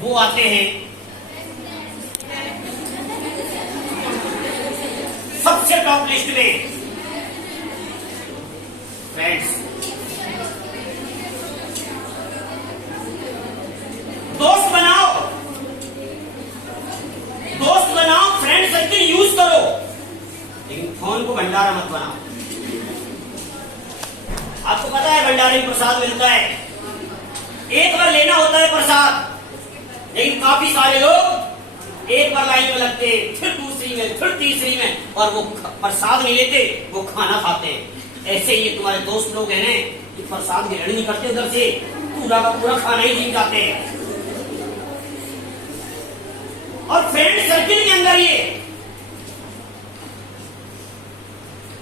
वो आते हैं सबसे टॉप लिस्ट में। फ्रेंड्स, दोस्त बनाओ, दोस्त बनाओ, फ्रेंड सर्किल यूज करो, लेकिन फोन को भंडारा मत बनाओ। आपको पता है भंडारे में प्रसाद मिलता है, एक बार लेना होता है प्रसाद, लेकिन काफी सारे लोग एक बार लाइन में लगते, फिर दूसरी में, फिर तीसरी में, और वो प्रसाद नहीं लेते, वो खाना खाते हैं। ऐसे ही तुम्हारे दोस्त लोग हैं कि प्रसाद ग्रहण नहीं करते, उधर से पूरा का पूरा खाना ही जीत जाते हैं। और फ्रेंड सर्किल के अंदर ये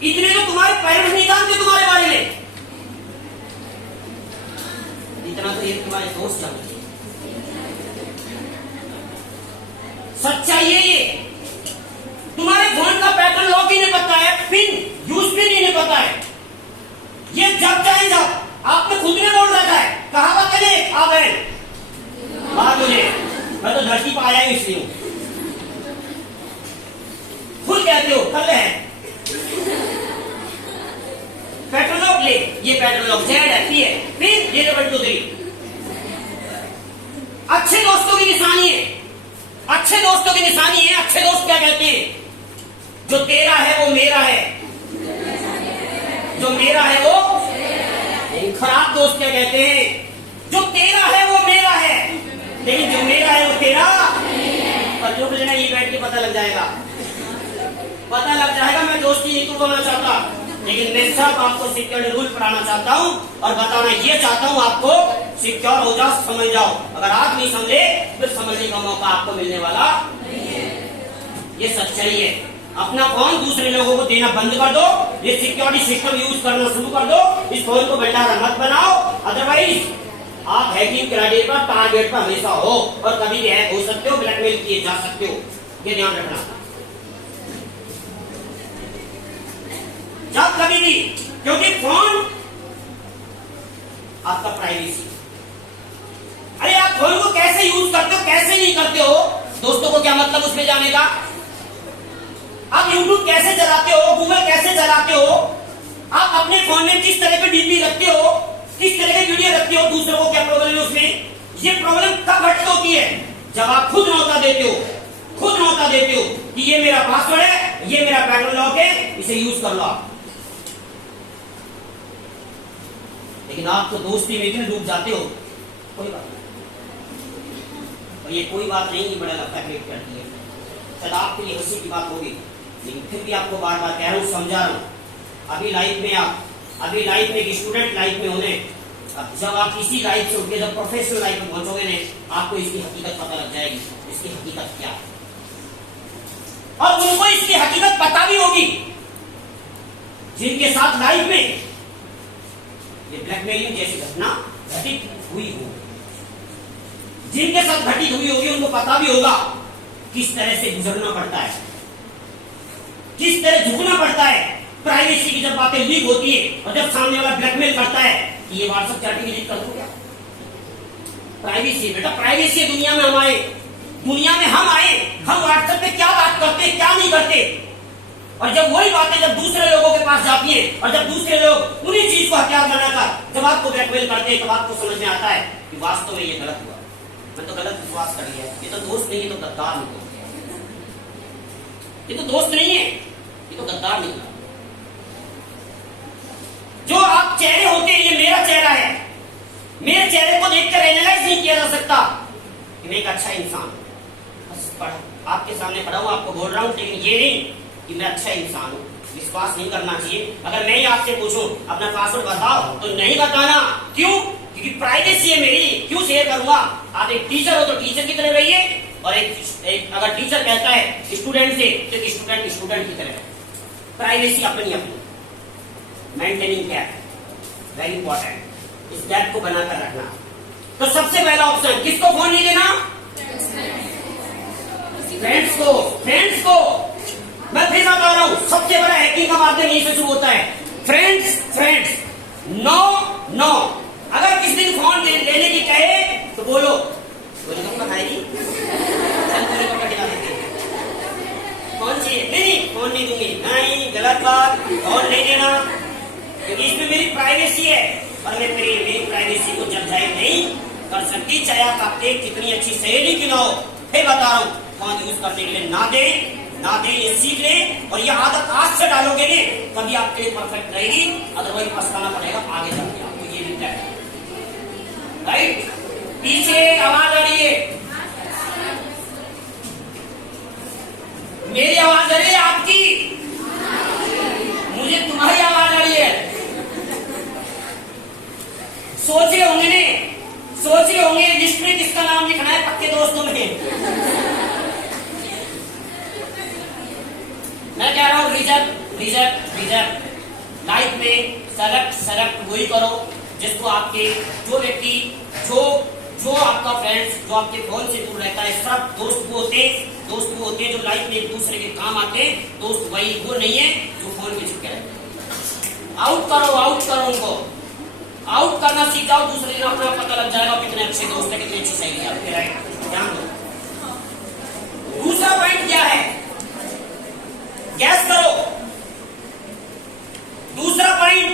इतने तो तुम्हारे पेरेंट्स नहीं जानते तुम्हारे बारे में, इतना तो ये तुम्हारे दोस्त जानते। सच्चाई है ये, तुम्हारे फोन का पैटर्न लॉक ही नहीं पता है, पिन यूज पिन ही नहीं पता है। ये जब चाहे जब आपने खुद ने बोल रखा है, कहावत है आ गए बात मुझे, मैं तो धरती पर आया ही इसलिए हूं। खुद कहते हो कर ले पैटर्न लॉक, ले ये पैटर्न लॉक जेड है, पी है, फिर ये 1 2 3। अच्छे दोस्तों की निशानी है, अच्छे दोस्तों की निशानी है। अच्छे दोस्त क्या कहते हैं? जो तेरा है वो मेरा है, जो मेरा है वो। खराब दोस्त क्या कहते हैं? जो तेरा है वो मेरा है, लेकिन जो मेरा है वो तेरा। पर जो लेना ये बैठ के पता लग जाएगा, पता लग जाएगा। मैं दोस्ती नहीं तोड़ना चाहता, लेकिन मैं सब आपको सिक्योरिटी रूल पढ़ाना चाहता हूँ और बताना ये चाहता हूँ आपको सिक्योर हो जाओ, समझ जाओ। अगर आप नहीं समझे फिर समझने का मौका आपको मिलने वाला नहीं है। ये सच्चाई है। अपना फोन दूसरे लोगों को देना बंद कर दो, ये सिक्योरिटी सिस्टम यूज करना शुरू कर दो। इस फोन को भंडारा मत बनाओ, अदरवाइज आप हैकिंग क्राइटेरिया पर टारगेट पर हमेशा हो और कभी भी हैक हो सकते हो, ब्लैकमेल किए जा सकते हो। ये ध्यान रखना। जब कभी भी, क्योंकि फोन आपका प्राइवेसी। अरे आप फोन को कैसे यूज करते हो, कैसे नहीं करते हो, दोस्तों को क्या मतलब उसमें जाने का? आप YouTube कैसे चलाते हो, गूगल कैसे चलाते हो, आप अपने फोन में किस तरह के डीपी रखते हो, किस तरह के वीडियो रखते हो, दूसरों को क्या प्रॉब्लम है उसमें? ये प्रॉब्लम कब हट होती है? जब आप खुद नौता देते हो, खुद नौता देते हो कि ये मेरा पासवर्ड है, ये मेरा पैटर्न लॉक है, इसे यूज कर लो आप। लेकिन आप तो दोस्ती में इतने डूब जाते हो, कोई बात नहीं। और ये कोई बात नहीं, बड़ा लगता है करती है। शायद आपके लिए हंसी की बात होगी, लेकिन फिर भी आपको बार बार कह रहा हूँ, समझा रहा हूँ। अभी लाइफ में एक स्टूडेंट लाइफ में होने, जब आप इसी लाइफ से उठके जब प्रोफेशनल लाइफ में पहुंचोगे ने, आपको इसकी हकीकत पता लग जाएगी, इसकी हकीकत क्या है। और उनको इसकी हकीकत पता भी होगी जिनके साथ लाइफ में ये ब्लैकमेलिंग जैसी घटना घटित हुई हो, जिनके साथ घटित हुई होगी, उनको पता भी होगा किस तरह से गुजरना पड़ता है, किस तरह झुकना पड़ता है। प्राइवेसी की जब बातें लीक होती है और जब सामने वाला ब्लैकमेल करता है कि ये व्हाट्सएप चैटिंग डिलीट कर दूं क्या? प्राइवेसी बेटा, प्राइवेसी है। दुनिया में हम आए, दुनिया में हम आए, हम व्हाट्सएप पे क्या बात करते क्या नहीं करते, और जब वही बातें जब दूसरे लोगों के पास जाती है और जब दूसरे लोग उन्हीं चीज को हथियार बनाकर जब आपको ब्लैकमेल करते हैं, तब आपको समझ में आता है कि वास्तव में ये गलत हुआ, मैं तो गलत विश्वास कर लिया, ये तो दोस्त नहीं, ये तो गद्दार निकला, ये तो दोस्त नहीं है, ये तो गद्दार निकला। जो आप चेहरे होते हैं, ये मेरा चेहरा है, मेरे चेहरे को देखकर एनालाइज नहीं किया जा सकता कि मैं एक अच्छा इंसान आपके सामने खड़ा हूं, आपको बोल रहा हूं, लेकिन ये नहीं कि मैं अच्छा इंसान हूं। विश्वास नहीं करना चाहिए। अगर मैं ही आपसे पूछूं अपना पासवर्ड बताओ, तो नहीं बताना। क्यों? क्योंकि प्राइवेसी है मेरी, क्यों शेयर करूंगा? आप एक टीचर हो तो टीचर की तरह रहिए, और एक अगर टीचर कहता है स्टूडेंट से, तो स्टूडेंट स्टूडेंट की तरह। प्राइवेसी अपनी अपनी, मेंटेनिंग गैप वेरी इंपॉर्टेंट। इस गैप को बनाकर रखना। तो सबसे पहला ऑप्शन, किसको फोन नहीं देना? फ्रेंड्स को। मैं फिर बता रहा हूं, सबसे बड़ा हैकिंग का माध्यम यहीं से शुरू होता है। Friends, no. अगर किसी दिन फोन लेने की कहे तो बोलो, खाएगी नहीं दूंगी। नहीं, गलत बात, फोन नहीं देना, क्योंकि इसमें मेरी प्राइवेसी है और मैं मेरी प्राइवेसी को जब जाहिर नहीं कर सकती, चाहे आप आपके कितनी अच्छी सहेली की ना हो। फिर बता रहा हूँ, फोन यूज करने के लिए ना दे, ये सीख ले और ये आदत आज से डालोगे ने तभी आपके लिए परफेक्ट रहेगी, अदरवाइज पछताना पड़ेगा आगे जाके आपको। ये भी है राइट। पीछे आवाज आ रही है, मेरी आवाज आ रही है आपकी, मुझे तुम्हारी आवाज आ रही है। सोच रहे होंगे लिस्ट में किसका नाम लिखना है पक्के दोस्तों में। मैं कह रहा हूं रिजर्व लाइफ में सेलेक्ट वही करो जिसको आपके जो व्यक्ति जो आपका फ्रेंड्स जो आपके फोन से दूर रहता है, सब दोस्त वो होते हैं जो लाइफ में एक दूसरे के काम आते हैं। दोस्त वही वो नहीं है जो फोन में चिपके रहते हैं। आउट करो उनको, आउट करना सीख जाओ, दूसरे दिन अपना पता लग जाएगा कितने अच्छे दोस्त है, कितनी अच्छी सहेली है आपके। राइट, ध्यान दो। दूसरा पॉइंट क्या है, गैस करो। दूसरा पॉइंट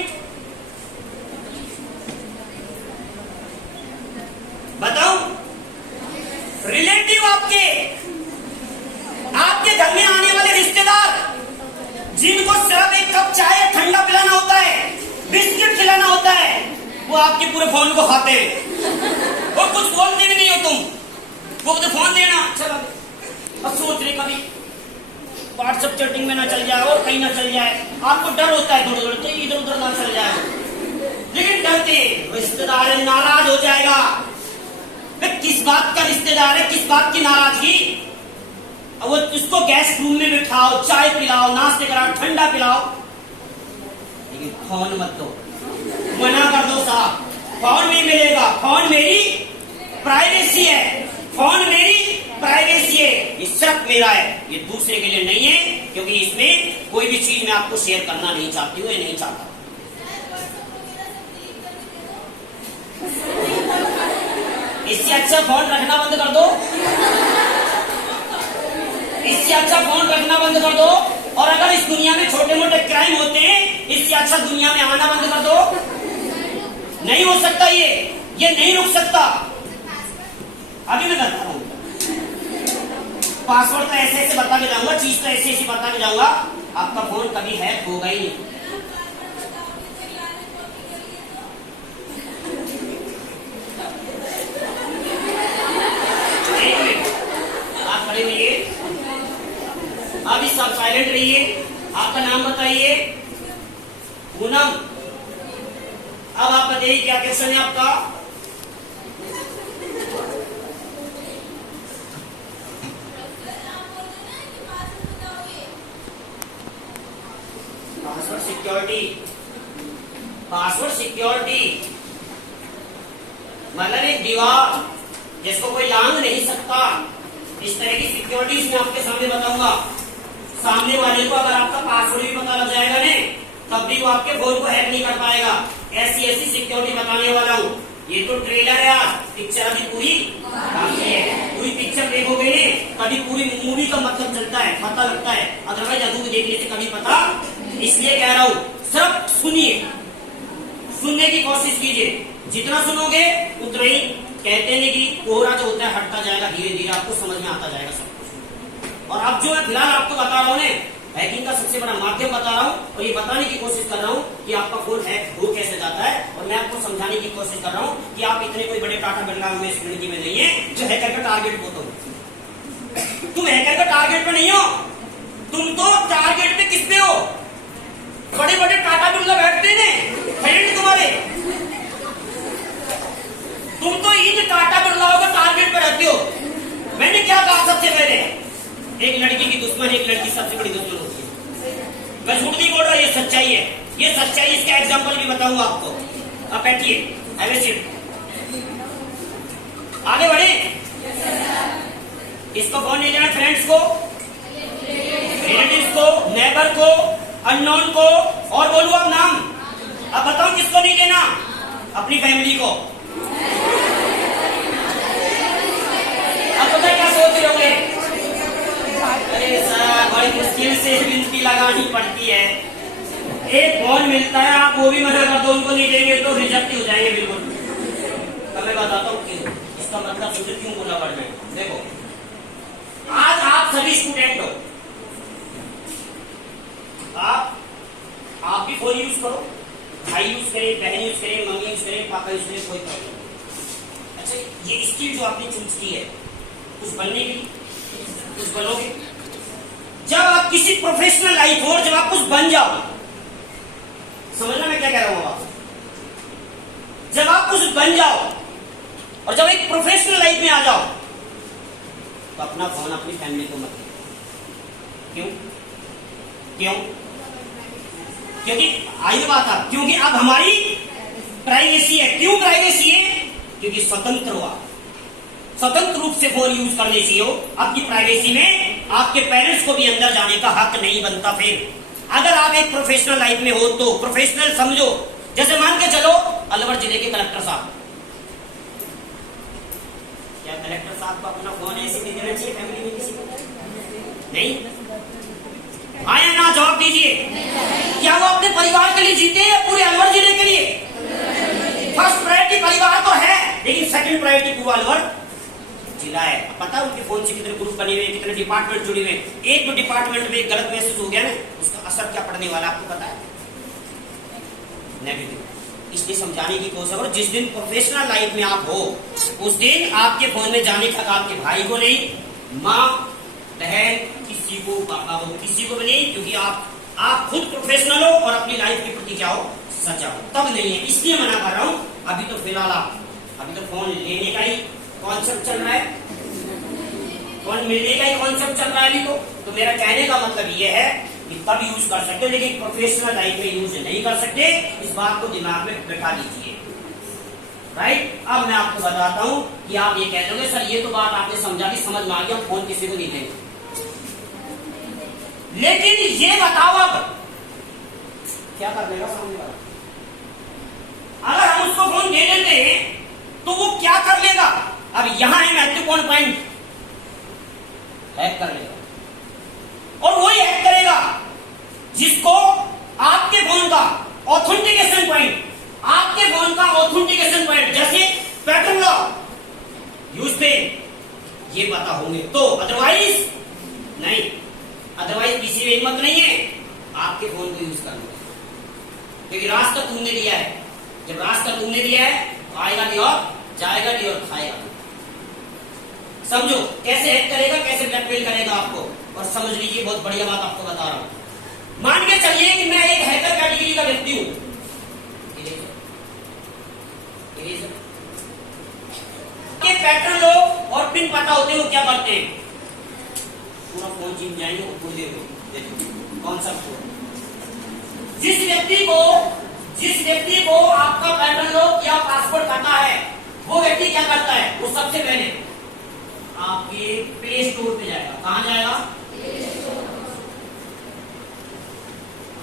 बताऊं, रिलेटिव आपके घर में आने वाले रिश्तेदार जिनको सिर्फ एक कप चाय ठंडा पिलाना होता है, बिस्किट खिलाना होता है, वो आपके पूरे फोन को खाते हैं और कुछ बोलते भी नहीं हो तुम, वो तो फोन देना। चलो अब सोच रहे कभी व्हाट्सएप चैटिंग में ना चल जाए और कहीं ना चल जाए, आपको डर होता है थोड़ा तो इधर उधर ना चल जाए, लेकिन डरते रिश्तेदार नाराज हो जाएगा। किस बात का रिश्तेदार है, किस बात की नाराजगी। अब वो उसको गैस रूम में बिठाओ, चाय पिलाओ, नाश्ते कराओ, ठंडा पिलाओ, लेकिन फोन मत दो, मना कर दो साहब, फोन नहीं मिलेगा, फोन मेरी प्राइवेसी है, फोन मेरी प्राइवेसी है, ये सिर्फ मेरा है, ये दूसरे के लिए नहीं है, क्योंकि इसमें कोई भी चीज मैं आपको शेयर करना नहीं चाहती हूँ, ये नहीं चाहता। इससे अच्छा फोन रखना बंद कर दो, इससे अच्छा फोन रखना बंद कर दो। और अगर इस दुनिया में छोटे मोटे क्राइम होते हैं, इससे अच्छा दुनिया में आना बंद कर दो। नहीं हो सकता, ये नहीं रुक सकता। अभी मैं करता हूं, पासवर्ड तो ऐसे ऐसे बता के जाऊंगा, चीज तो ऐसे ऐसे बता के जाऊंगा, आपका फोन कभी हैक होगा ही नहीं। आप खड़े रहिए, अभी सब साइलेंट रहिए। आपका नाम बताइए। पूनम, अब आप बताइए क्या क्वेश्चन है आपका। पासवर्ड सिक्योरिटी मतलब एक दीवार जिसको कोई लांघ नहीं सकता। इस तरह की सिक्योरिटीज मैं आपके सामने बताऊंगा। सामने वाले को अगर आपका पासवर्ड भी पता लग जाएगा ने, तब भी वो आपके फोन को हैक नहीं कर पाएगा। ऐसी ऐसी सिक्योरिटी बताने वाला हूँ। ये तो ट्रेलर है, आज पिक्चर अभी पूरी बाकी है। पूरी पिक्चर देखोगे ने कभी पूरी मूवी का मतलब चलता है, पता लगता है, अदरवाइज अधूरी देखने से कभी पता। इसलिए कह रहा हूँ सिर्फ सुनिए, सुनने की कोशिश कीजिए। जितना सुनोगे उतना ही, कहते हैं कि कोहरा जो होता है हटता जाएगा, धीरे धीरे आपको समझ में आता जाएगा सब कुछ। और अब जो मैं फिलहाल आपको बता रहा हूँ, हैकिंग का सबसे बड़ा माध्यम बता रहा हूँ और ये बताने की कोशिश कर रहा हूँ कि आपका फोन हैक हो कैसे जाता है। और मैं आपको समझाने की कोशिश कर रहा हूँ कि आप इतने कोई बड़े टाटा बिरला में इस जिंदगी में नहीं है जो हैकर का टारगेट हो। तुम हैकर का टारगेट पे नहीं हो, तुम तो टारगेट पे किस पे हो? बड़े बड़े टाटा बिरला बैठते हैं फ्रेंड तुम्हारे, तुम तो इन टाटा बिरलाओं का टारगेट पे रहते हो। मैंने क्या कहा सबसे पहले, एक लड़की की दुश्मन एक लड़की सबसे बड़ी दुश्मन होती है। मैं झूठ नहीं बोल रहा, ये सच्चाई है, ये सच्चाई। इसका एग्जांपल भी बताऊंगा आपको। आप बैठिए, हैव ए सीट, आगे बढ़े। इसको फोन नहीं लेना, फ्रेंड्स को, रिलेटिव्स को, नेबर को, अननोन को, और बोलू अब नाम। अब बताओ किसको नहीं लेना? अपनी फैमिली को। अब पता क्या सोच रहे होंगे, अरे सर बड़ी मुश्किल से विनती लगानी पड़ती है। एक फोन मिलता है, आप वो भी मना कर दो, उनको नहीं देंगे तो रिजेक्ट हो जाएंगे बिल्कुल। अब मैं बताता हूँ क्यों, इसका मतलब मुझे क्यों बोला पड़ रहा है। देखो, आज आप सभी स्टूडेंट हो, आप भी फोन यूज करो, भाई यूज करे, बहन यूज करे, मम्मी यूज करे, पापा यूज करे, कोई प्रॉब्लम नहीं। अच्छा, ये स्किल जो आपने चूज की है कुछ बनने के लिए, कुछ बनोगे। जब आप किसी प्रोफेशनल लाइफ हो, जब आप कुछ बन जाओ, समझना मैं क्या कह रहा हूं आप, जब आप कुछ बन जाओ और जब एक प्रोफेशनल लाइफ में आ जाओ, तो अपना फोन अपनी फैमिली को मत दो। क्यों क्यों? क्योंकि आई बात है, क्योंकि अब हमारी प्राइवेसी है। क्यों प्राइवेसी है? क्योंकि स्वतंत्र हुआ, स्वतंत्र रूप से फोन यूज करने से हो, आपकी प्राइवेसी में आपके पेरेंट्स को भी अंदर जाने का हक नहीं बनता। फिर अगर आप एक प्रोफेशनल लाइफ में हो तो प्रोफेशनल समझो, जैसे मान के चलो अलवर जिले के कलेक्टर साहब, क्या कलेक्टर साहब को अपना फोन ऐसे नहीं देना चाहिए फैमिली में किसी को? नहीं? हाँ या ना जवाब दीजिए। क्या वो अपने परिवार के लिए जीते हैं, पूरे अलवर जिले के लिए? फर्स्ट प्रायोरिटी परिवार तो है, लेकिन सेकंड प्रायोरिटी पूरा अलवर जिला है। पता है उनके फोन से कितने ग्रुप बने हुए, कितने डिपार्टमेंट जुड़े हुए। एक तो डिपार्टमेंट में गलत मैसेज हो गया ना, उसका असर क्या पड़ने वाला आपको पता है? नेगेटिव। इसलिए समझाने की कोशिश करो, जिस दिन प्रोफेशनल लाइफ में आप हो उस दिन आपके फोन में जाने का आपके भाई को नहीं, माँ बहन किसी को, पापा को, किसी को भी नहीं, क्योंकि आप खुद प्रोफेशनल हो और अपनी लाइफ के प्रति क्या हो, सच्चा हो, तब नहीं है। इसलिए मना कर रहा हूँ। अभी तो फिलहाल अभी तो फोन लेने का ही कॉन्सेप्ट चल रहा है, फोन मिलने का ही कॉन्सेप्ट चल रहा है अभी तो मेरा कहने का मतलब ये है कि तब यूज कर सकते हो, लेकिन प्रोफेशनल लाइफ में यूज नहीं कर सकते। इस बात को दिमाग में बैठा लीजिए, राइट। अब मैं आपको बताता हूं कि आप ये कह दोगे सर ये तो बात आपने समझा दी, समझ में आ गया, फोन किसी को नहीं देंगे। लेकिन ये बताओ अब क्या कर देगा सामने वाला? अगर हम उसको फोन दे देते हैं तो वो क्या कर लेगा? अब यहां है महत्वपूर्ण पॉइंट, हैक कर लेगा। और वही हैक करेगा जिसको आपके फोन का ऑथेंटिकेशन पॉइंट, आपके फोन का ऑथेंटिकेशन पॉइंट जैसे पैटर्न लॉक यूज पे ये पता होंगे तो, अदरवाइज नहीं। अदरवाइज किसी में हिम्मत नहीं है आपके फोन को यूज करने, क्योंकि रास्ता तुमने दिया है। जब रास्ता तुमने दिया है तो आएगा नहीं और जाएगा नहीं और खाएगा। समझो कैसे हैक करेगा, कैसे ब्लैकमेल करेगा आपको। और समझ लीजिए, बहुत बढ़िया बात आपको बता रहा हूं। मान के चलिए कि मैं एक हैकर कैटेगरी का व्यक्ति हूं, के पैटर्न लो और पिन पता होते हो क्या करते हैं, पूरा फोन छीन जाएंगे और पूछ देखो कौन सा फोन। जिस व्यक्ति को आपका पैटर्न लो या पासवर्ड पता है, वो व्यक्ति क्या करता है, वो सबसे पहले आपके प्ले स्टोर पे जाएगा। कहां जाएगा?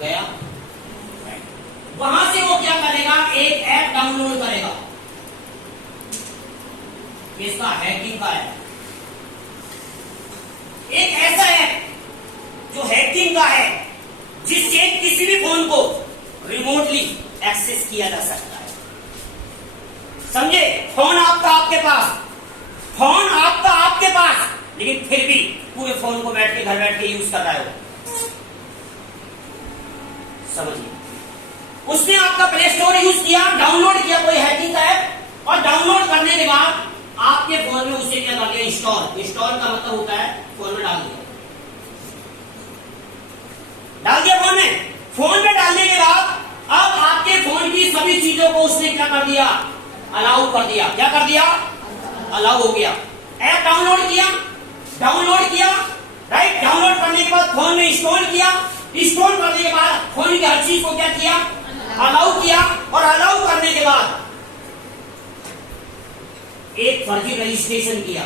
गया, वहां से वो क्या करेगा, एक ऐप डाउनलोड करेगा। इसका हैकिंग का है, एक ऐसा ऐप जो हैकिंग का है, जिससे किसी भी फोन को रिमोटली एक्सेस किया जा सकता है। समझे? फोन आपका आपके पास, फोन आपका आपके पास, लेकिन फिर भी पूरे फोन को बैठ के घर बैठ के यूज कर रहा है वो। समझिए, उसने आपका प्ले स्टोर यूज किया, डाउनलोड किया कोई हैकिंग का ऐप, और डाउनलोड करने के बाद आपके फोन में उसे क्या कर दिया, इंस्टॉल। इंस्टॉल का मतलब होता है फोन में डाल दिया, फोन में। फोन में डालने के बाद अब आपके फोन की सभी चीजों को उसने क्या कर दिया, अलाउ कर दिया। क्या कर दिया? अलाउ हो गया। ऐप डाउनलोड किया, राइट। डाउनलोड करने के बाद फोन में इंस्टॉल किया, इंस्टॉल करने के बाद फोन की हर चीज को क्या किया, अलाउ किया। और अलाउ करने के बाद एक फर्जी रजिस्ट्रेशन किया,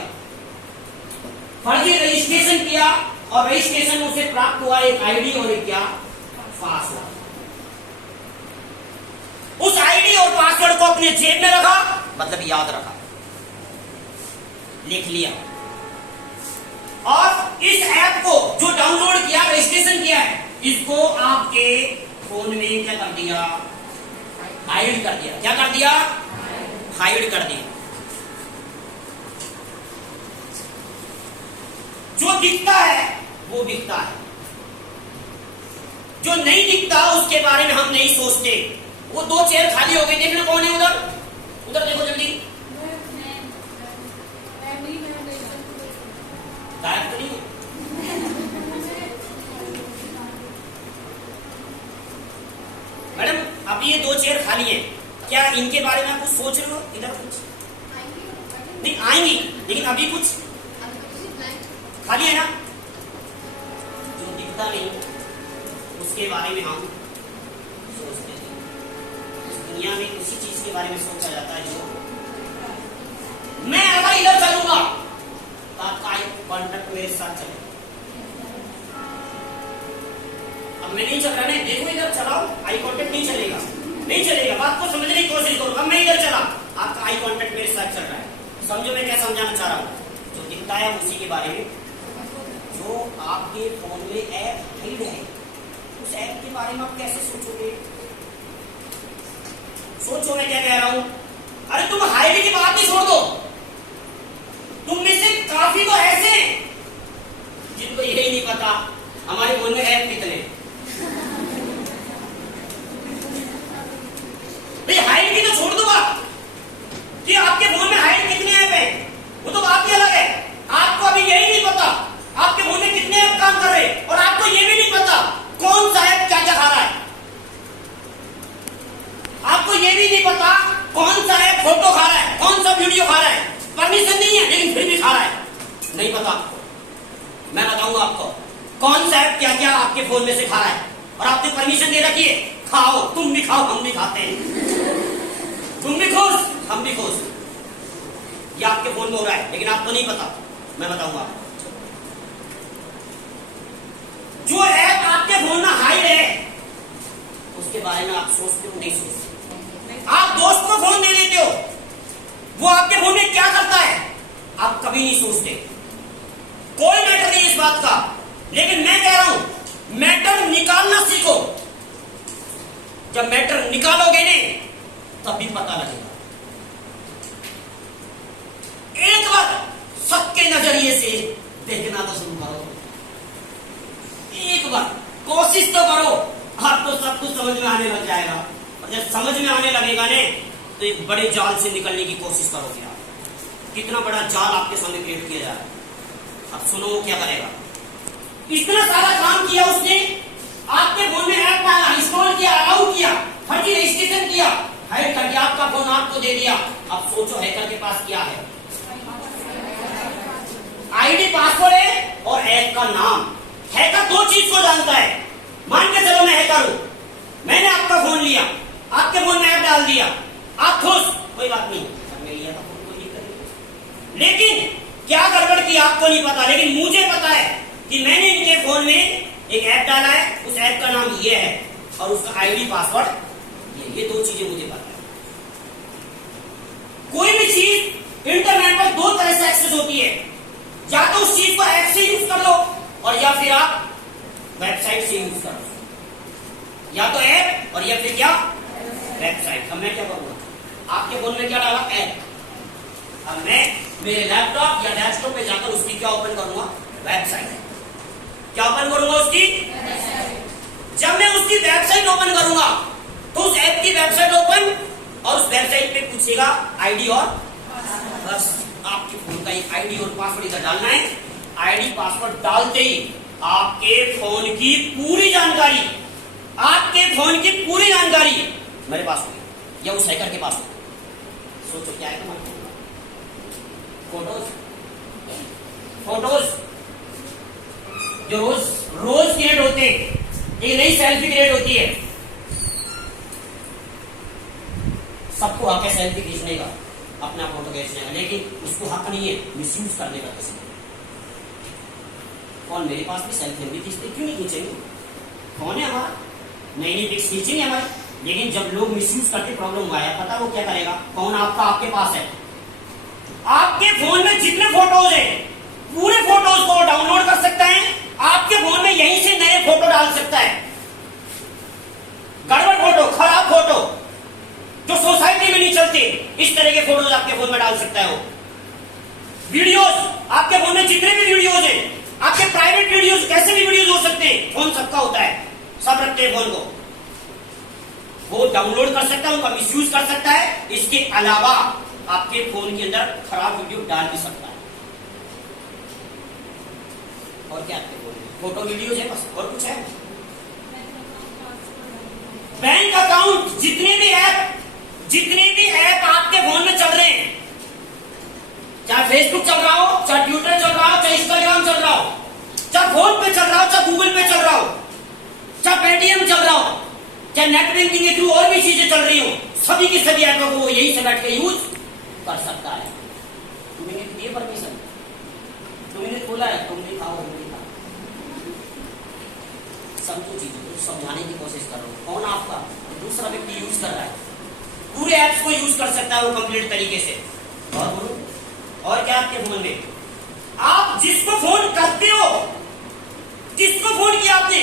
और रजिस्ट्रेशन उसे प्राप्त हुआ एक आईडी और एक क्या, पासवर्ड। उस आईडी और पासवर्ड को अपने जेब में रखा, मतलब याद रखा, लिख लिया। और इस ऐप को जो डाउनलोड किया, रजिस्ट्रेशन किया है, इसको आपके फोन में क्या कर दिया, हाइड कर दिया। क्या कर दिया, हाइड कर दिया। जो दिखता है वो दिखता है, जो नहीं दिखता उसके बारे में हम नहीं सोचते। वो 2 चेयर खाली हो गई, देखना कौन है उधर, उधर देखो जल्दी। गायब तो नहीं है? मैडम अभी ये 2 चेयर खाली है, क्या इनके बारे में आप कुछ सोच रहे हो? इधर कुछ नहीं, आएंगी, लेकिन अभी कुछ खाली है ना। जो दिखता नहीं उसके बारे में हम सोचते हैं। इस दुनिया में उसी चीज के बारे में सोचा जाता है जो मैं अगर इधर चलूंगा तो आपका आई कॉन्टेक्ट मेरे साथ चलेगा। अब मैं नहीं चल रहा ना, देखो इधर चलाओ, आई कांटेक्ट नहीं चलेगा, नहीं चलेगा। बात को समझने की कोशिश करो। अब मैं इधर चला, आपका आई कांटेक्ट मेरे साथ चल रहा है। समझो मैं क्या समझाना चाह रहा हूँ। जो दिखता है उसी के बारे में, जो आपके फोन में ऐप हाइड है, उस ऐप के बारे में आप कैसे सोचोगे? सोचो मैं क्या कह रहा हूं। अरे तुम हाइड की बात ही छोड़ दो, तुम में से काफी तो ऐसे जिनको यही नहीं पता हमारे फोन में ऐप कितने। भाई हाइड की तो छोड़ दो बात कि आपके फोन में हाइड कितने ऐप है, वो तो बात ही अलग है। आपको अभी यही नहीं पता आपके फोन में कितने ऐप काम कर रहे हैं, और आपको ये भी नहीं पता कौन सा ऐप क्या क्या खा रहा है। आपको ये भी नहीं पता कौन सा ऐप फोटो खा रहा है, कौन सा वीडियो खा रहा है। परमिशन नहीं है लेकिन फिर भी खा रहा है। नहीं पता आपको, मैं बताऊंगा आपको कौन सा ऐप क्या क्या आपके फोन में से खा रहा है, और आपने परमिशन दे रखी है खाओ, तुम भी खाओ हम भी खाते हैं, तुम भी खुश हम भी खुश। ये आपके फोन में हो रहा है लेकिन आपको नहीं पता, मैं बताऊंगा आपको। जो ऐप आपके फोन में हाइड है उसके बारे में आप सोचते हो नहीं सोचते? आप दोस्त को फोन दे देते हो, वो आपके फोन में क्या करता है आप कभी नहीं सोचते। कोई मैटर नहीं इस बात का, लेकिन मैं कह रहा हूं मैटर निकालना सीखो। जब मैटर निकालोगे ने तभी पता लगेगा। एक बार सबके नजरिए से देखना तो शुरू करो, एक बार कोशिश तो करो, आपको सब कुछ समझ में आने लग जाएगा। और जब समझ में आने लगेगा ने तो एक बड़े जाल से निकलने की कोशिश करोगे आप। कितना बड़ा जाल आपके सामने क्रिएट किया जा रहा है। अब सुनो वो क्या करेगा। इतना सारा काम किया उसने, आपके फोन में ऐप डाला, इंस्टॉल किया, अलाउ किया, फर्जी रजिस्ट्रेशन किया, हाइड करके आपका फोन आपको दे दिया। अब सोचो हैकर के पास क्या है, आईडी पासवर्ड है और ऐप का नाम। हैकर 2 चीज को जानता है। मान के चलो मैं हैकर हूं, मैंने आपका फोन लिया, आपके फोन में ऐप डाल दिया, आप खुश, कोई बात नहीं, मैं लिया था फोन, कोई दिक्कत नहीं। लेकिन क्या गड़बड़ की आपको नहीं पता, लेकिन मुझे पता है कि मैंने इनके फोन में एक ऐप डाला है, उस ऐप का नाम ये है और उसका आईडी पासवर्ड ये 2 चीजें मुझे पता है। कोई भी चीज इंटरनेट पर 2 तरह से एक्सेस होती है, या तो उस चीज को ऐप से यूज कर लो और या फिर आप वेबसाइट से यूज करो। या तो ऐप और या फिर क्या वेबसाइट। अब मैं क्या करूंगा, आपके फोन में क्या डाला ऐप, अब मैं मेरे लैपटॉप या डेस्कटॉप पे जाकर उसकी क्या ओपन करूंगा, वेबसाइट। क्या ओपन करूंगा उसकी, जब मैं उसकी वेबसाइट ओपन करूंगा तो उस ऐप की वेबसाइट ओपन, और उस वेबसाइट पे पूछेगा आईडी और बस आपके फोन का एक आईडी और पासवर्ड इधर डालना है। आईडी पासवर्ड डालते ही आपके फोन की पूरी जानकारी, आपके फोन की पूरी जानकारी मेरे पास होगी या उस हैकर के पास होगी। सोचो क्या है तुम्हारे फोटोज जो रोज क्रिएट होते हैं, एक नई सेल्फी क्रिएट होती है, सबको हक है सेल्फी खींचने का, अपना फोटो खींचने का, लेकिन उसको हक नहीं है मिसयूज करने का किसी। फोन मेरे पास भी सेल्फी भी खींचते, क्यों नहीं खींचेंगे, फोन है हमारा, नई नई पिक्स खींचेंगे हमारे। लेकिन जब लोग मिसयूज करके प्रॉब्लम हुआ है, पता वो क्या करेगा, फोन आपका आपके पास है, आपके फोन में जितने फोटोज है पूरे फोटोज को डाउनलोड में डाल सकता है वो। वीडियोस, आपके फोन में जितने भी वीडियोस हैं, आपके प्राइवेट वीडियोस, कैसे भी वीडियोस हो सकते हैं, फोन सबका होता है, सब रखते हैं फोन को, वो डाउनलोड कर सकता है, उनका मिसयूज कर सकता है। इसके अलावा आपके फोन के अंदर खराब वीडियो डाल भी सकता है। और क्या आपके फोन में फोटो वीडियोस है बस, और कुछ है? बैंक अकाउंट, जितने भी ऐप आपके फोन में चल रहे हैं, चाहे फेसबुक चल रहा हो, चाहे ट्विटर चल रहा हो, चाहे इंस्टाग्राम चल रहा हो, चाहे फोन पे चल रहा हो, चाहे गूगल पे चल रहा हो, चाहे पेटीएम चल रहा हो, चाहे नेट बैंकिंग के थ्रू और भी चीजें चल रही हो, सभी की सभी ऐपों को वो यही से बैठ के यूज कर सकता है। तुमने दिए परमिशन, तुमने खोला है, तुमने खाओ, तुमने खाओ। समझो चीजों को, समझाने की कोशिश करो। कौन आपका दूसरा व्यक्ति यूज कर रहा है, पूरे ऐप्स को यूज कर सकता है वो कंप्लीट तरीके से। और बोलो, और क्या आपके फोन में, आप जिसको फोन करते हो, जिसको फोन किया आपने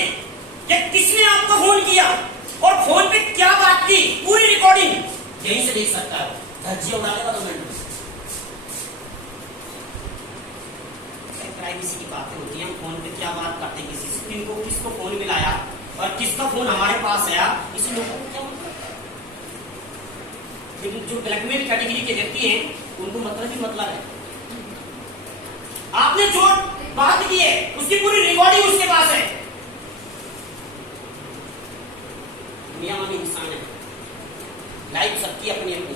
या किसने आपको फोन किया और फोन पे क्या बात की, पूरी रिकॉर्डिंग यहीं से देख सकता है। धज्जियां उड़ा देगा 2 मिनट में। प्राइवेसी की बातें होती है, हम फोन पे क्या बात करते हैं, किसी से किसको फोन मिलाया और किसका फोन हमारे पास आया, इसे लोगों को क्या मतलब है। लेकिन जो ब्लैकमेल कैटेगरी के व्यक्ति हैं उनको मतलब ही मतलब है। आपने जो बात की है उसकी पूरी रिकॉर्डिंग उसके पास है। दुनिया में इंसान है, लाइफ सबकी अपनी अपनी,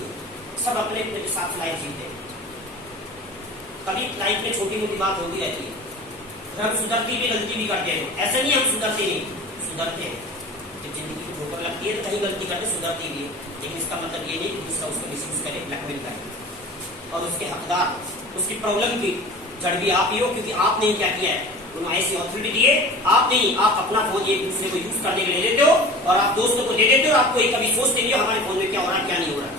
सब अपने अपने हिसाब से लाइफ जीते हैं। कभी लाइफ में छोटी मोटी बात होती रहती है, हम सुधरती भी गलती भी करते हैं। ऐसे नहीं हम सुधरते नहीं, सुधरते हैं। जब जिंदगी को ठोकर लगती है तो कहीं गलती करते, सुधरती भी है। लेकिन इसका मतलब ये नहीं कि दूसरा उसका मिसयूज करे, ब्लैकमेल करे और उसके हकदार, उसकी प्रॉब्लम की जड़ भी आप ही हो, क्योंकि आपने ही क्या किया है, उन्होंने ऐसी ऑथोरिटी दी है। आप नहीं, आप अपना फोन एक दूसरे को यूज करने के लिए देते हो और आप दोस्तों को दे देते हो। आपको एक कभी सोचते नहीं हो हमारे फोन में क्या हो रहा है क्या नहीं हो रहा।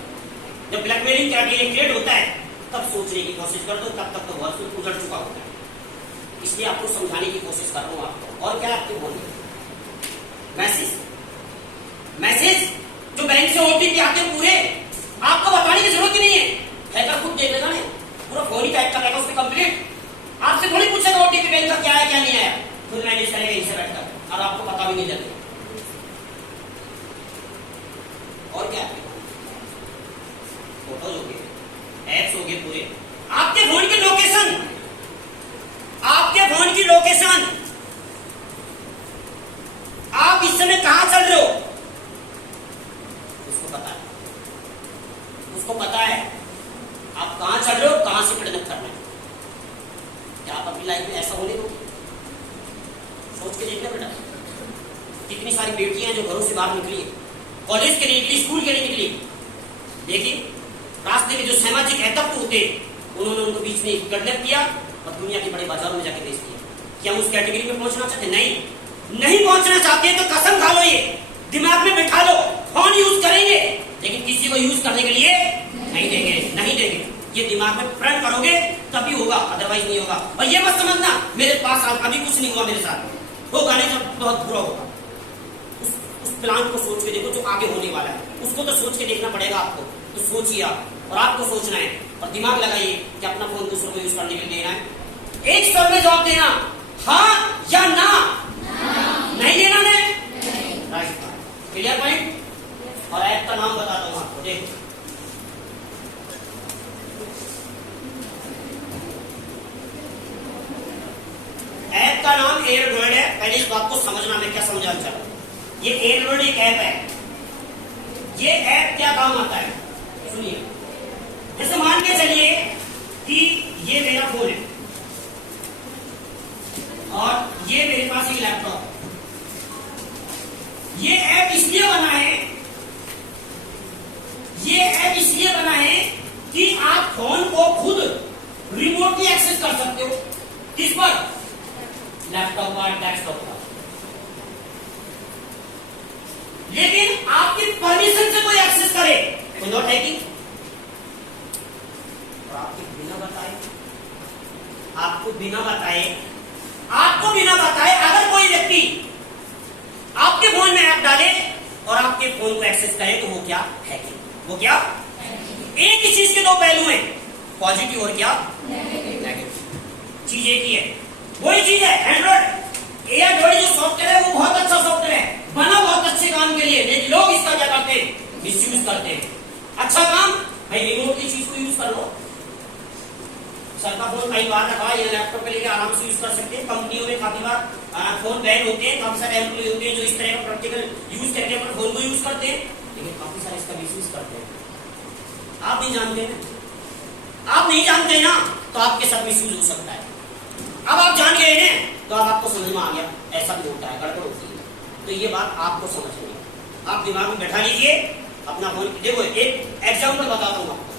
जब ब्लैकमेलिंग क्रिएट होता है तब सोचने की कोशिश कर दो, तब तक तो बहुत कुछ गुजर चुका होता है। इसलिए आपको समझाने की कोशिश कर रहा हूँ आपको। और क्या आपके फोन में मैसेज जो बैंक से ओटीपी आते हैं पूरे, आपको बताने की जरूरत ही नहीं है, हैकर खुद देख लेगा ना, पूरा फोन ही टाइप कर लेगा उसमें कंप्लीट। आपसे थोड़ी पूछेगा ओटीपी बैंक का क्या है क्या नहीं आया, खुद मैनेज करेगा इनसे बैठकर और आपको पता भी नहीं चलता। और क्या फोटोज हो गए, ऐप्स हो गए पूरे, आपके फोन की लोकेशन, आपके फोन की लोकेशन, आप इस समय कहां चल रहे हो उसको पता है, उसको पता है आप कहां चल रहे हो, कहां से प्रयत्न करना है। क्या आप अपनी लाइफ में ऐसा होने दो? सोच के देखना बेटा, कितनी सारी बेटियां जो घरों से बाहर निकली है, कॉलेज के लिए निकली, स्कूल के लिए निकली, लेकिन रास्ते में जो सामाजिक एतत्व होते उन्होंने उनको बीच में किडनैप किया और दुनिया के बड़े बाजारों में जाके बेच दिया। क्या हम उस कैटेगरी में पहुंचना चाहते? नहीं पहुंचना चाहते तो कसम खा लो, ये दिमाग में बिठा लो, फोन यूज करेंगे लेकिन किसी को यूज करने के लिए नहीं देंगे। ये दिमाग में प्रण करोगे तभी होगा, अदरवाइज नहीं होगा। और ये मत समझना मेरे पास अभी कुछ नहीं हुआ, मेरे साथ होगा नहीं, जब बहुत बुरा होगा। उस प्लान को सोच के देखो जो आगे होने वाला है, उसको तो सोच के देखना पड़ेगा आपको। तो सोचिए आप, और आपको सोचना है और दिमाग लगाइए कि अपना फोन दूसरों को यूज करने के लिए देना है। एक स्वर में जवाब देना, हाँ या ना। नहीं देना है, राइट, क्लियर पॉइंट। और ऐप का नाम बताता हूं आपको, देखो ऐप का नाम एयरड्रॉइड है। पहले इस बात को समझना, मैं क्या समझाना चाह रहा हूं। ये एयरड्रॉइड एक ऐप है। ये ऐप क्या काम आता है सुनिए। जैसे मान के चलिए कि ये मेरा फोन है और ये मेरे पास एक लैपटॉप। ये ऐप इसलिए बना है, ये ऐप इसलिए बना है कि आप फोन को खुद रिमोटली एक्सेस कर सकते हो। किस पर? लैपटॉप पर, डेस्कटॉप पर। लेकिन आपकी परमिशन से कोई एक्सेस करे तो नॉट हैकिंग। आपको बिना बताए अगर कोई व्यक्ति आपके फोन में ऐप डाले और आपके फोन को एक्सेस करे तो वो क्या? हैकिंग। वो क्या? एक ही चीज के दो पहलू हैं। पॉजिटिव और क्या नेगेटिव। चीज एक ही है, वही चीज है एंड्रॉइड एयरड्रॉइड जो सॉफ्टवेयर है वो बहुत अच्छा सॉफ्टवेयर है, बना बहुत अच्छे काम के लिए, लेकिन लोग इसका क्या करते हैं, मिसयूज करते हैं। अच्छा काम भाई रिमोट की चीज को यूज कर लो, सर का फोन कई बार रखा है, लैपटॉप पे लेके आराम से यूज कर सकते हैं। कंपनियों में काफी बार फोन बैन होते हैं, काफी सारे एम्प्लॉय होते हैं जो इस तरह का प्रैक्टिकल यूज करके अपने फोन को यूज करते हैं, लेकिन काफी सारे इसका मिसयूज करते हैं। आप नहीं जानते ना, आप नहीं जानते ना तो आपके साथ मिसयूज हो सकता है। अब आप जान गए हैं तो अब आपको समझ में आ गया ऐसा भी होता है, गड़बड़ होती है, तो ये बात आपको समझनी है। आप दिमाग में बैठा लीजिए अपना फोन। देखो एक एग्जाम्पल बताता हूं आपको।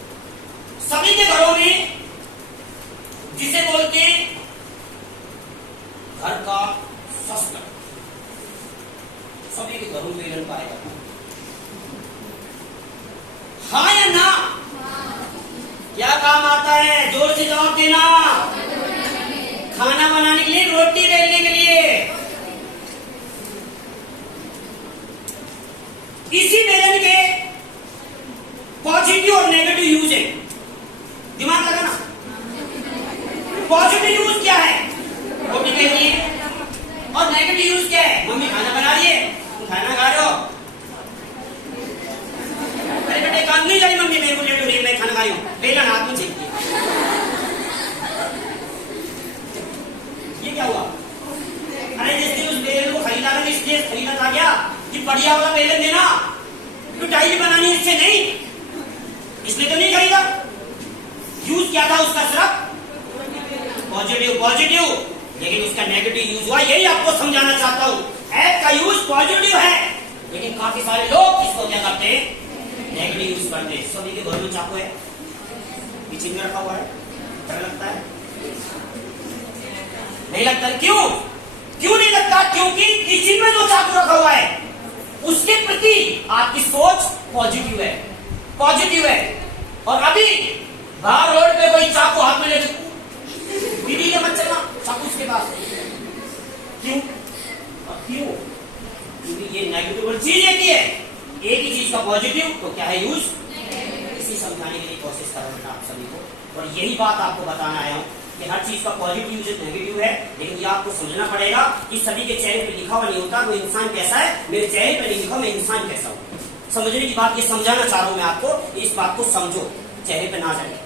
सभी के घरों में जिसे बोलते हैं घर का शस्त्र, सभी के घरों में बेलन पाएगा, हाँ या ना? क्या काम आता है, जोर से जवाब देना। खाना बनाने के लिए, रोटी बेलने के लिए। इसी बेलन के पॉजिटिव और नेगेटिव यूज है, दिमाग लगाना। पॉजिटिव यूज क्या है, रोटी बेलनी है, और नेगेटिव यूज क्या है, मम्मी खाना बना रही है, तुम खाना खा रहे हो, अरे बेटे काम नहीं करी मम्मी, मेरे को लेट हो रही है, मैं खाना खा रही हूँ, बेलन हाथ में चाहिए। ये क्या हुआ? अरे जिस दिन उस बेलन को खरीदा था, इसलिए खरीदा था क्या कि बढ़िया वाला बेलन देना, मिठाई भी बनानी इससे नहीं, इसलिए तो नहीं खरीदा। यूज क्या था उसका, सिर्फ पॉजिटिव, लेकिन उसका नेगेटिव यूज हुआ। यही आपको समझाना चाहता हूं, ऐप का यूज पॉजिटिव है, लेकिन काफी सारे लोग इसको क्या करते हैं, नेगेटिव यूज करते हैं। सभी के घर में चाकू है, किचन में रखा हुआ है, डर लगता है? नहीं लगता। क्यों नहीं लगता? क्योंकि किचन में जो चाकू रखा हुआ है उसके प्रति आपकी सोच पॉजिटिव है। और अभी बाहर रोड पे कोई चाकू हाथ में लेके दीदी के मत चलना, चाकू उसके पास। क्यों? क्योंकि ये नेगेटिव चीज एक ही है, एक ही चीज का पॉजिटिव तो क्या है यूज, इसी समझाने के लिए कोशिश कर रहा हूं आप सभी को। और यही बात आपको बताना आया हूं कि हर चीज का पॉजिटिव यूज नेगेटिव है, लेकिन ये आपको समझना पड़ेगा कि सभी के चेहरे पे लिखा हुआ नहीं होता वो इंसान कैसा है, मेरे चेहरे पे नहीं लिखा मैं इंसान कैसा हूं। समझने की बात ये समझाना चाह रहा हूं मैं आपको, इस बात को समझो, चेहरे पे ना जाए,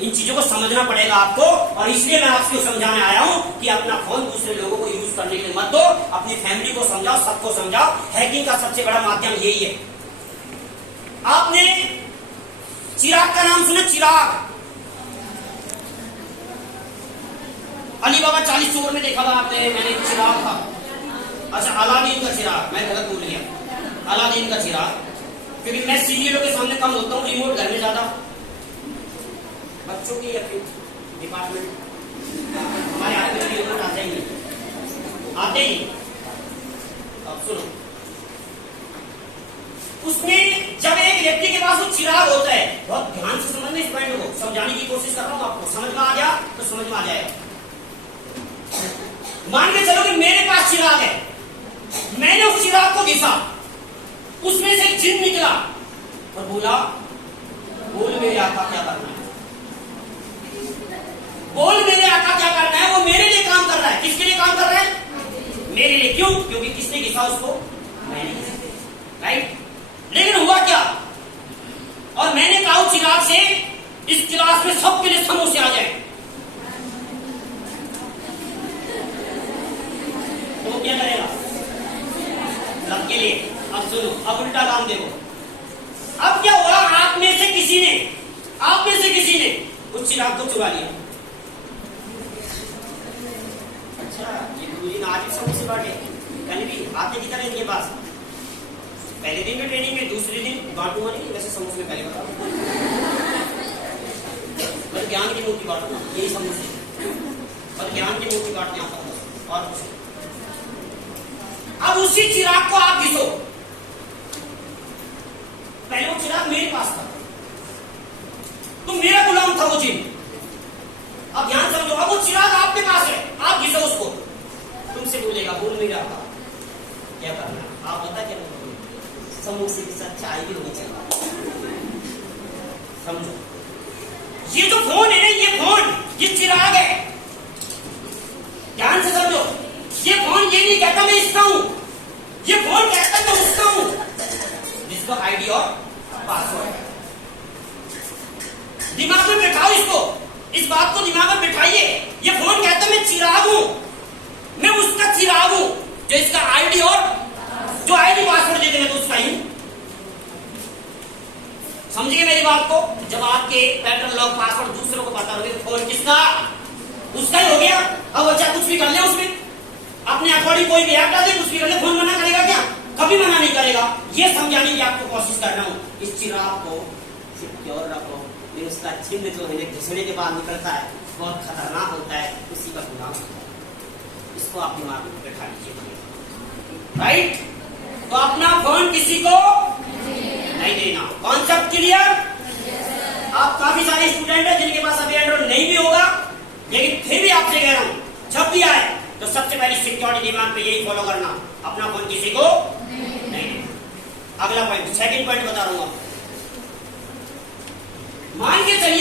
इन चीजों को समझना पड़ेगा आपको। और इसलिए मैं आपको समझाने आया हूं कि अपना फोन दूसरे लोगों को यूज करने के लिए मत दो, अपनी फैमिली को समझाओ, सबको समझाओ। हैकिंग का सबसे बड़ा माध्यम यही है। आपने चिराग का नाम सुना? चिराग अलीबाबा 40 चोर में देखा था आपने, मैंने चिराग था। अच्छा अलादीन का चिराग, मैं गलत बोल गया, अलादीन का चिराग, क्योंकि मैं सीनियरों के सामने कम होता हूँ, रिमोट घर में ज्यादा, बच्चों की डिपार्टमेंट हमारे हाथ में रिमोट आते ही नहीं। अब सुनो, उसने जब एक व्यक्ति के पास वो चिराग होता है, बहुत ध्यान से समझना, इस पॉइंट को समझाने की कोशिश कर रहा हूँ आपको, समझ में आ गया तो समझ में आ जाएगा। मान के चलो कि मेरे पास चिराग है, मैंने उस चिराग को घिसा, उसमें से एक जिन निकला और बोला, बोल मेरे आका क्या करना है, बोल मेरे आका क्या करना है। वो मेरे लिए काम कर रहा है, किसके लिए काम कर रहा है, मेरे लिए। क्यों? क्योंकि किसने घिसा उसको, मैंने घिसा, राइट। लेकिन हुआ क्या, और मैंने कहा चिराग से इस क्लास में सबके लिए समोसे आ जाए, तो क्या करेगा, सबके लिए। अब सुनो, अब उल्टा काम देखो। अब क्या हुआ, आप में से किसी ने उस चिराग को चुरा लिया। अच्छा ये गुरुजी आज भी समोसे बांटे, कल भी आते की तरह इनके पास, पहले दिन में ट्रेनिंग में, दूसरे दिन बांटूंगा नहीं, वैसे समोसे में पहले बताओ, बस ज्ञान की मूर्ति बांटूंगा, यही समोसे, और ज्ञान की मूर्ति बांटने आता हूं, और कुछ। अब उसी चिराग को आप घिसो, पहले वो चिराग मेरे पास था, तो मेरा गुलाम था वो जिन। अब ध्यान समझो, अब वो चिराग आपके पास है, आप घिसो उसको, तुमसे बोलेगा बोल मेरा आका क्या करना है, आप बता क्या बोलोगे, समोसे के साथ चाय भी होनी चाहिए, समझो। ये जो फोन है ना, ये फोन, ये चिराग है, ध्यान से समझो। ये फोन ये नहीं कहता मैं इसका हूं, ये फोन कहता मैं उसका हूं, जिसको आईडी और पासवर्ड है। दिमाग में बैठाओ इसको, इस बात को दिमाग में बैठाइए। ये फोन कहता मैं चिराग हूं, मैं उसका चिराग हूं, जो इसका आईडी और जो आईडी पासवर्ड देते मैं तो उसका ही हूं। समझिए मेरी बात को। जब आपके पैटर्न लॉक पासवर्ड दूसरों को पता होगा तो फोन किसका, उसका ही हो गया। अब वो चाहे कुछ भी कर ले, उसमें अपने अकॉर्डिंग कोई भी ऐप डाल दे, कुछ भी कर ले, फोन मना करेगा क्या? कभी मना नहीं करेगा। ये समझाने की आपको कोशिश कर रहा हूं। इस चिराग को सिक्योर रखो। उसका चिन्ह जो है घिसने के बाद निकलता है, बहुत खतरनाक होता है, उसी का गुनाह होता है। इसको आप दिमाग में बैठा लीजिए, राइट? तो अपना फोन किसी को नहीं देना। Concept clear? आप काफी सारे स्टूडेंट हैं जिनके पास अभी एंड्रॉइड नहीं भी होगा, लेकिन फिर भी आपसे कह रहा हूं, जब भी आए तो सबसे पहले सिक्योरिटी दिमाग पे यही फॉलो करना, अपना फोन किसी को नहीं। अगला पॉइंट, सेकंड पॉइंट बता रहा हूं। मान के चलिए